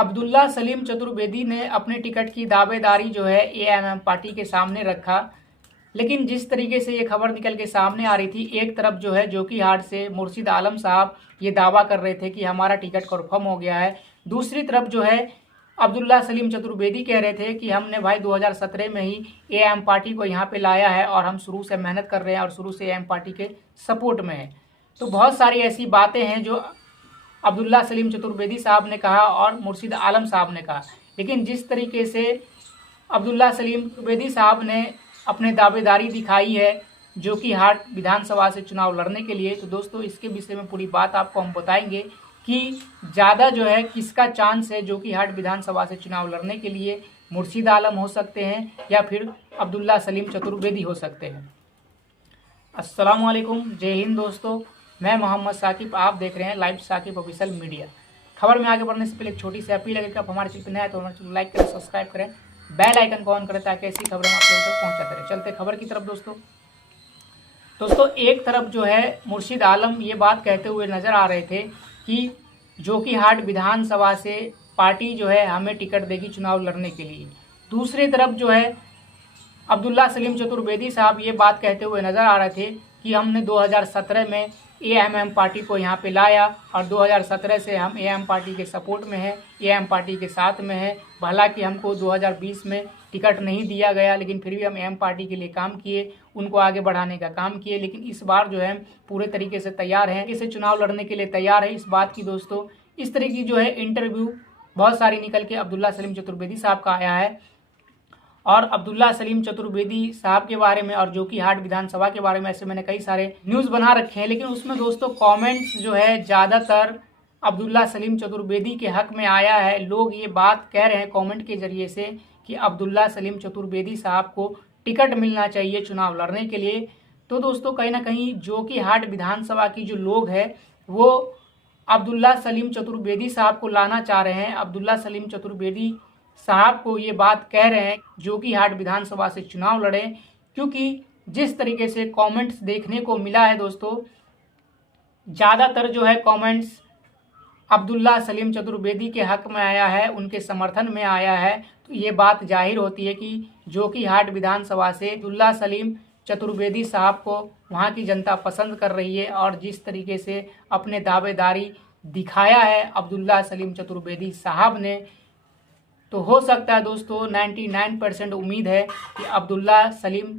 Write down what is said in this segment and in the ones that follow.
अब्दुल्ला सलीम चतुर्वेदी ने अपने टिकट की दावेदारी जो है एएमएम पार्टी के सामने रखा। लेकिन जिस तरीके से ये खबर निकल के सामने आ रही थी, एक तरफ जो है जोकीहाट से मुर्शिद आलम साहब ये दावा कर रहे थे कि हमारा टिकट कन्फर्म हो गया है। दूसरी तरफ जो है अब्दुल्ला सलीम चतुर्वेदी कह रहे थे कि हमने भाई 2017 में ही एएम पार्टी को यहाँ पे लाया है और हम शुरू से मेहनत कर रहे हैं और शुरू से एएम पार्टी के सपोर्ट में है। तो बहुत सारी ऐसी बातें हैं जो अब्दुल्ला सलीम चतुर्वेदी साहब ने कहा और मुर्शिद आलम साहब ने कहा। लेकिन जिस तरीके से अब्दुल्ला सलीम चतुर्वेदी साहब ने अपने दावेदारी दिखाई है जोकीहाट विधानसभा से चुनाव लड़ने के लिए, तो दोस्तों इसके विषय में पूरी बात आपको हम बताएंगे कि ज़्यादा जो है किसका चांस है जोकीहाट विधानसभा से चुनाव लड़ने के लिए। मुर्शिद आलम हो सकते हैं या फिर अब्दुल्ला सलीम चतुर्वेदी हो सकते हैं। अस्सलाम वालेकुम, जय हिंद दोस्तों, मैं मोहम्मद साकिब, आप देख रहे हैं लाइव साकिब ऑफिशियल मीडिया। खबर में आगे बढ़ने से पहले एक छोटी सी अपील है कि आप हमारे चैनल पर नए हैं तो हमारे चैनल लाइक करें, सब्सक्राइब करें, बेल आइकन को ऑन करें ताकि ऐसी खबरें आप लोगों तक पहुंचाते रहें। चलते खबर की तरफ दोस्तों एक तरफ जो है मुर्शिद आलम ये बात कहते हुए नजर आ रहे थे कि जोकीहाट विधानसभा से पार्टी जो है हमें टिकट देगी चुनाव लड़ने के लिए। दूसरी तरफ जो है अब्दुल्ला सलीम चतुर्वेदी साहब ये बात कहते हुए नजर आ रहे थे कि हमने 2017 में एएमएम पार्टी को यहाँ पे लाया और 2017 से हम एएम पार्टी के सपोर्ट में हैं, एएम पार्टी के साथ में हैं। भला कि हमको 2020 में टिकट नहीं दिया गया, लेकिन फिर भी हम एएम पार्टी के लिए काम किए, उनको आगे बढ़ाने का काम किए। लेकिन इस बार जो है पूरे तरीके से तैयार हैं, इसे चुनाव लड़ने के लिए तैयार है। इस बात की दोस्तों इस तरह की जो है इंटरव्यू बहुत सारी निकल के अब्दुल्ला सलीम चतुर्वेदी साहब का आया है। और अब्दुल्ला सलीम चतुर्वेदी साहब के बारे में और जोकीहाट विधानसभा के बारे में ऐसे मैंने कई सारे न्यूज़ बना रखे हैं, लेकिन उसमें दोस्तों कमेंट्स जो है ज़्यादातर अब्दुल्ला सलीम चतुर्वेदी के हक में आया है। लोग ये बात कह रहे हैं कमेंट के जरिए से कि अब्दुल्ला सलीम चतुर्वेदी साहब को टिकट मिलना चाहिए चुनाव लड़ने के लिए। तो दोस्तों कहीं ना कहीं जोकीहाट विधानसभा की जो लोग हैं वो अब्दुल्ला सलीम चतुर्वेदी साहब को लाना चाह रहे हैं। अब्दुल्ला सलीम चतुर्वेदी साहब को ये बात कह रहे हैं जोकीहाट विधानसभा से चुनाव लड़ें, क्योंकि जिस तरीके से कमेंट्स देखने को मिला है दोस्तों, ज़्यादातर जो है कमेंट्स अब्दुल्ला सलीम चतुर्वेदी के हक में आया है, उनके समर्थन में आया है। तो ये बात जाहिर होती है कि जोकीहाट विधानसभा से अब्दुल्ला सलीम चतुर्वेदी साहब को वहाँ की जनता पसंद कर रही है। और जिस तरीके से अपने दावेदारी दिखाया है अब्दुल्ला सलीम चतुर्वेदी साहब ने, तो हो सकता है दोस्तों 99% उम्मीद है कि अब्दुल्ला सलीम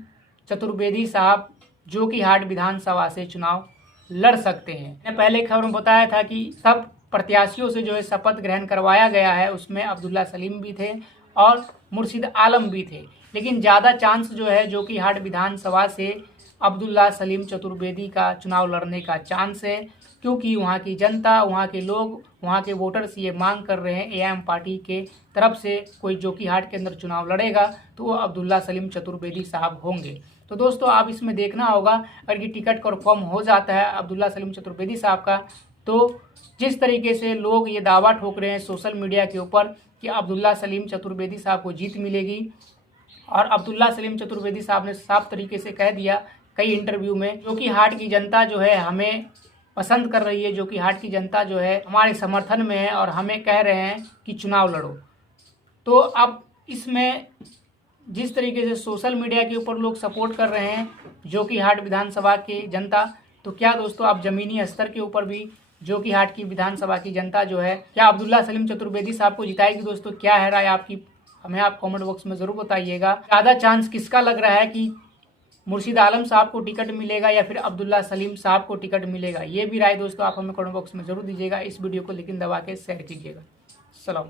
चतुर्वेदी साहब जोकीहाट विधानसभा से चुनाव लड़ सकते हैं। मैंने पहले खबर में बताया था कि सब प्रत्याशियों से जो है शपथ ग्रहण करवाया गया है, उसमें अब्दुल्ला सलीम भी थे और मुर्शिद आलम भी थे। लेकिन ज़्यादा चांस जो है जोकीहाट विधानसभा से अब्दुल्ला सलीम चतुर्वेदी का चुनाव लड़ने का चांस है, क्योंकि वहाँ की जनता, वहाँ के लोग, वहाँ के वोटर्स ये मांग कर रहे हैं एएम पार्टी के तरफ से कोई जोकीहाट के अंदर चुनाव लड़ेगा तो वो अब्दुल्ला सलीम चतुर्वेदी साहब होंगे। तो दोस्तों आप इसमें देखना होगा, अगर ये टिकट कन्फर्म हो जाता है अब्दुल्ला सलीम चतुर्वेदी साहब का, तो जिस तरीके से लोग ये दावा ठोक रहे हैं सोशल मीडिया के ऊपर कि अब्दुल्ला सलीम चतुर्वेदी साहब को जीत मिलेगी, और अब्दुल्ला सलीम चतुर्वेदी साहब ने साफ तरीके से कह दिया कई इंटरव्यू में, जोकीहाट की जनता जो है हमें पसंद कर रही है, जोकीहाट की जनता जो है हमारे समर्थन में है और हमें कह रहे हैं कि चुनाव लड़ो। तो अब इसमें जिस तरीके से सोशल मीडिया के ऊपर लोग सपोर्ट कर रहे हैं जोकीहाट विधानसभा की जनता, तो क्या दोस्तों आप ज़मीनी स्तर के ऊपर भी जोकीहाट की विधानसभा की जनता जो है क्या अब्दुल्ला सलीम चतुर्वेदी साहब को जिताएगी? दोस्तों क्या है राय आपकी, हमें आप कमेंट बॉक्स में ज़रूर बताइएगा। ज़्यादा चांस किसका लग रहा है कि मुर्शिद आलम साहब को टिकट मिलेगा या फिर अब्दुल्ला सलीम साहब को टिकट मिलेगा? ये भी राय दोस्तों आप हमें कमेंट बॉक्स में ज़रूर दीजिएगा। इस वीडियो को लेकिन दबा के शेयर कीजिएगा। सलाम।